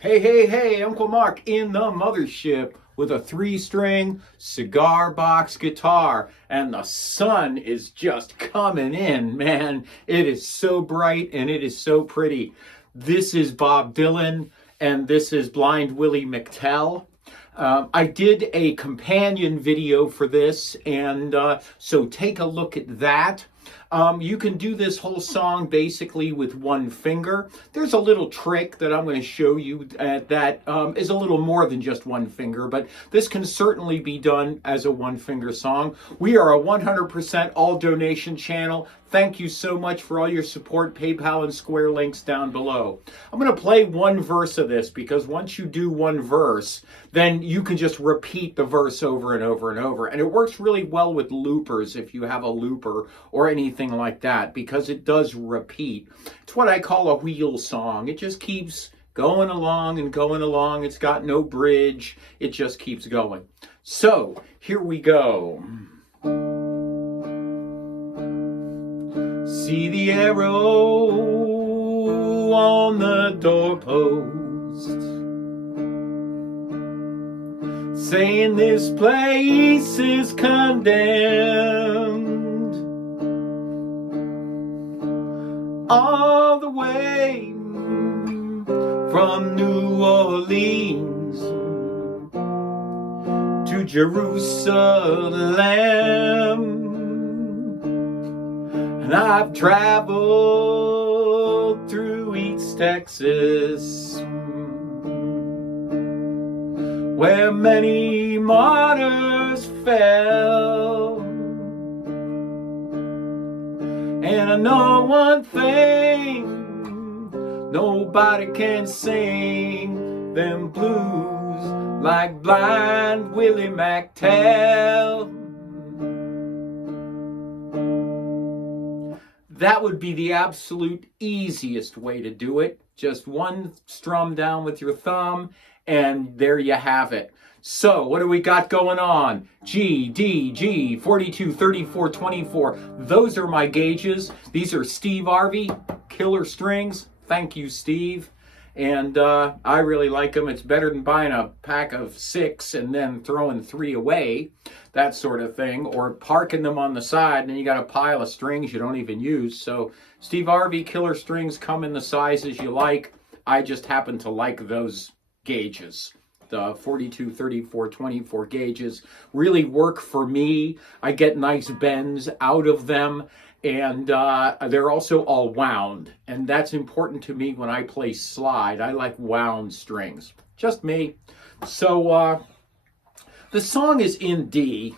Hey, hey, hey, Uncle Mark in the mothership with a 3-string cigar box guitar. And the sun is just coming in, man. It is so bright and it is so pretty. This is Bob Dylan and this is Blind Willie McTell. I did a companion video for this, and so take a look at that. You can do this whole song basically with one finger. There's a little trick that I'm going to show you that is a little more than just one finger, but this can certainly be done as a one-finger song. We are a 100% all donation channel. Thank you so much for all your support. PayPal and Square links down below. I'm going to play one verse of this because once you do one verse, then you can just repeat the verse over and over and over. And it works really well with loopers if you have a looper or anything like that because it does repeat. It's what I call a wheel song. It just keeps going along and going along. It's got no bridge. It just keeps going. So here we go. See the arrow on the doorpost, saying this place is condemned. All the way from New Orleans to Jerusalem. And I've traveled through East Texas, where many martyrs fell. And I know one thing, nobody can sing them blues like Blind Willie McTell. That would be the absolute easiest way to do it. Just one strum down with your thumb, and there you have it. So, what do we got going on? G, D, G, 42, 34, 24. Those are my gauges. These are Steve Arvey, killer strings. Thank you, Steve. And I really like them. It's better than buying a pack of 6 and then throwing 3 away, that sort of thing, or parking them on the side and then you got a pile of strings you don't even use. So Steve Arvey killer strings come in the sizes you like. I just happen to like those gauges. The 42, 34, 24 gauges really work for me. I get nice bends out of them. And they're also all wound, and that's important to me when I play slide. I like wound strings, just me. So the song is in D,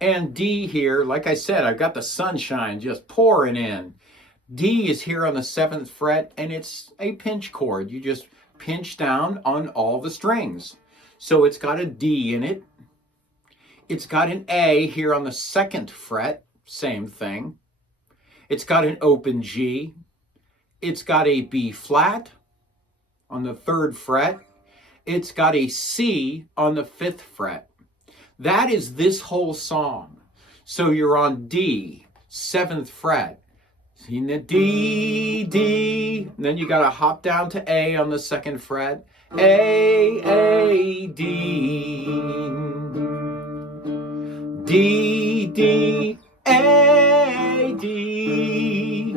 and D here, like I said, I've got the sunshine just pouring in. D is here on the 7th fret, and it's a pinch chord. You just pinch down on all the strings. So it's got a D in it. It's got an A here on the 2nd fret. Same thing. It's got an open G. It's got a B flat on the 3rd fret. It's got a C on the 5th fret. That is this whole song. So you're on D, 7th fret. In the D, D. And then you got to hop down to A on the 2nd fret. A, D. D, D, A, D.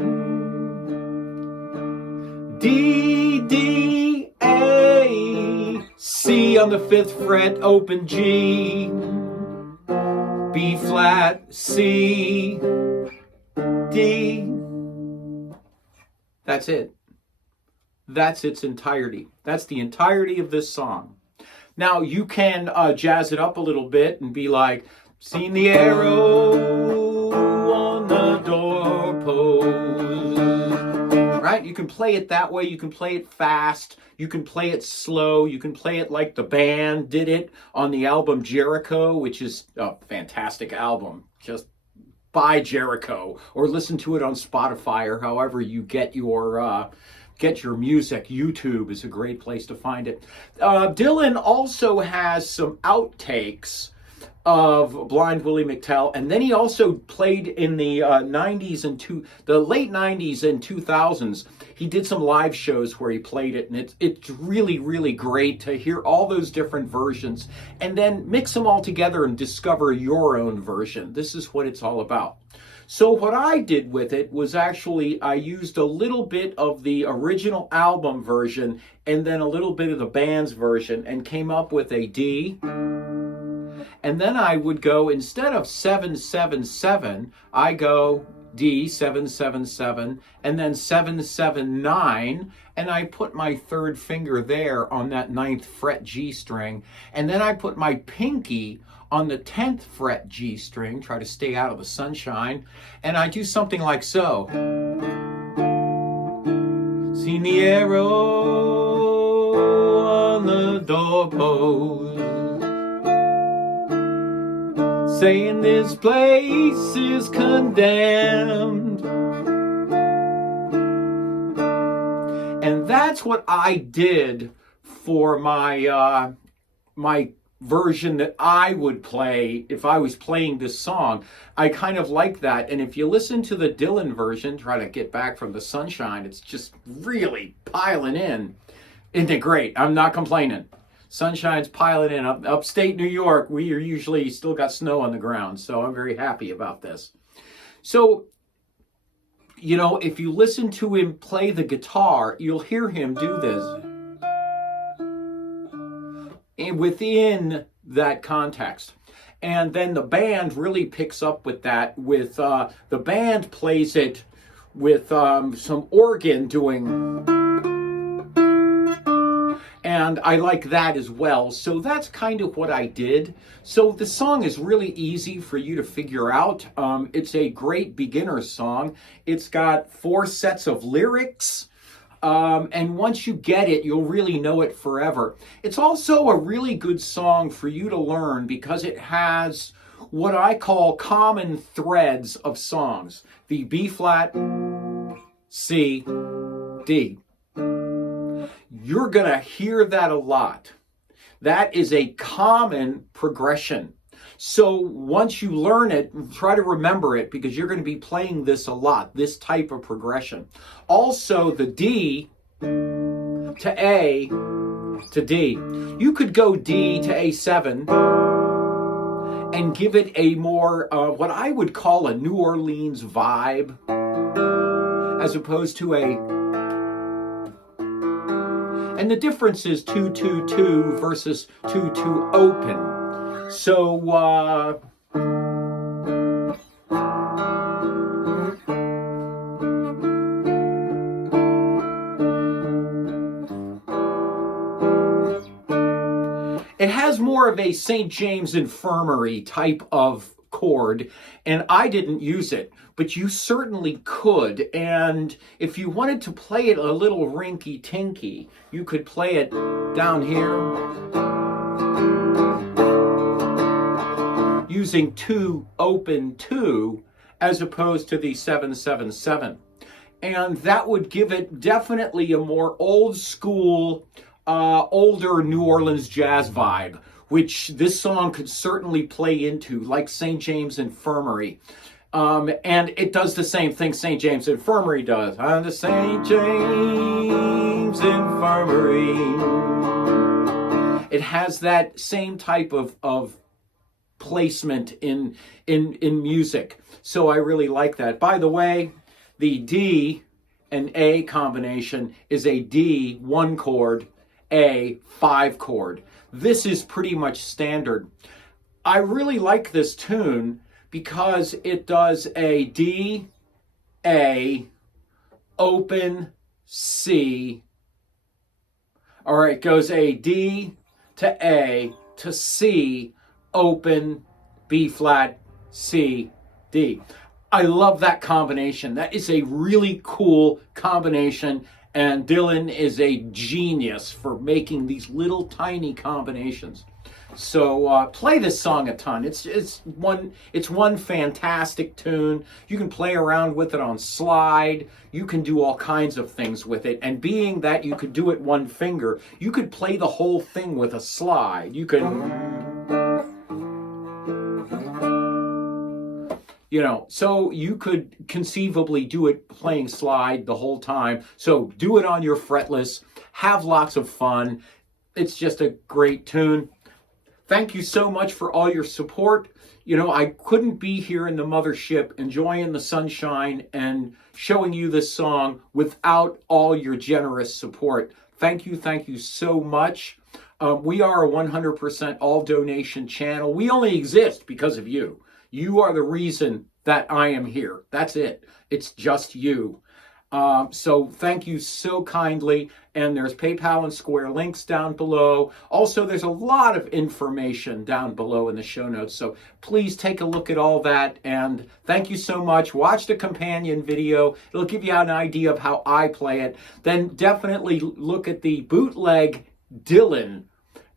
D, D, A. C on the 5th fret, open G. B flat, C, D. That's it. That's its entirety. That's the entirety of this song. Now you can jazz it up a little bit and be like, seen the arrow on the doorpost. Right? You can play it that way. You can play it fast. You can play it slow. You can play it like the band did it on the album Jericho, which is a fantastic album. Just buy Jericho or listen to it on Spotify or however you get your music. YouTube is a great place to find it. Dylan also has some outtakes of Blind Willie McTell, and then he also played in the 90s and the late 90s and 2000s. He did some live shows where he played it, and it's really, really great to hear all those different versions and then mix them all together and discover your own version. This is what it's all about. So what I did with it was actually I used a little bit of the original album version and then a little bit of the band's version and came up with a D. And then I would go, instead of 777, I go D, 777, and then 779, and I put my third finger there on that 9th fret G string, and then I put my pinky on the 10th fret G string, try to stay out of the sunshine, and I do something like so. Seen the arrow on the doorpost, saying this place is condemned. And that's what I did for my my version that I would play if I was playing this song. I kind of like that. And if you listen to the Dylan version, try to get back from the sunshine, it's just really piling in. Isn't it great? I'm not complaining. Sunshine's piling in. Upstate New York, we are usually still got snow on the ground, so I'm very happy about this. So, you know, if you listen to him play the guitar, you'll hear him do this. And within that context. And then the band really picks up with that. With the band plays it with some organ doing... And I like that as well. So that's kind of what I did. So the song is really easy for you to figure out. It's a great beginner song. It's got 4 sets of lyrics. And once you get it, you'll really know it forever. It's also a really good song for you to learn because it has what I call common threads of songs. The B flat, C, D. You're going to hear that a lot. That is a common progression. So once you learn it, try to remember it because you're going to be playing this a lot, this type of progression. Also, the D to A to D. You could go D to A7 and give it a more, what I would call a New Orleans vibe, as opposed to a... And the difference is 2-2-2 versus 2-2 open. So, it has more of a St. James Infirmary type of chord, and I didn't use it, but you certainly could. And if you wanted to play it a little rinky-tinky, you could play it down here using 2 open 2 as opposed to the 7-7-7. And that would give it definitely a more old school, older New Orleans jazz vibe, which this song could certainly play into, like St. James Infirmary. And it does the same thing St. James Infirmary does. On the St. James Infirmary. It has that same type of placement in music. So I really like that. By the way, the D and A combination is a D 1 chord, A 5 chord. This is pretty much standard. I really like this tune because it does a D, A, open, C. All right, it goes a D to A to C, open, B flat, C, D. I love that combination. That is a really cool combination. And Dylan is a genius for making these little tiny combinations. So play this song a ton. It's one fantastic tune. You can play around with it on slide. You can do all kinds of things with it. And being that you could do it one finger, you could play the whole thing with a slide. You could... you know, so you could conceivably do it playing slide the whole time. So do it on your fretless, have lots of fun. It's just a great tune. Thank you so much for all your support. You know, I couldn't be here in the mothership enjoying the sunshine and showing you this song without all your generous support. Thank you so much. We are a 100% all donation channel. We only exist because of you. You are the reason that I am here. That's it. It's just you. So thank you so kindly. And there's PayPal and Square links down below. Also, there's a lot of information down below in the show notes. So please take a look at all that. And thank you so much. Watch the companion video. It'll give you an idea of how I play it. Then definitely look at the bootleg Dylan.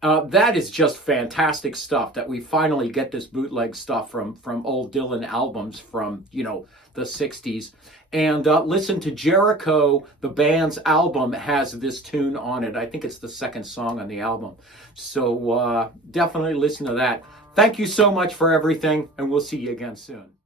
That is just fantastic stuff that we finally get this bootleg stuff from old Dylan albums from, you know, the 60s. And listen to Jericho, the band's album has this tune on it. I think it's the second song on the album. So definitely listen to that. Thank you so much for everything, and we'll see you again soon.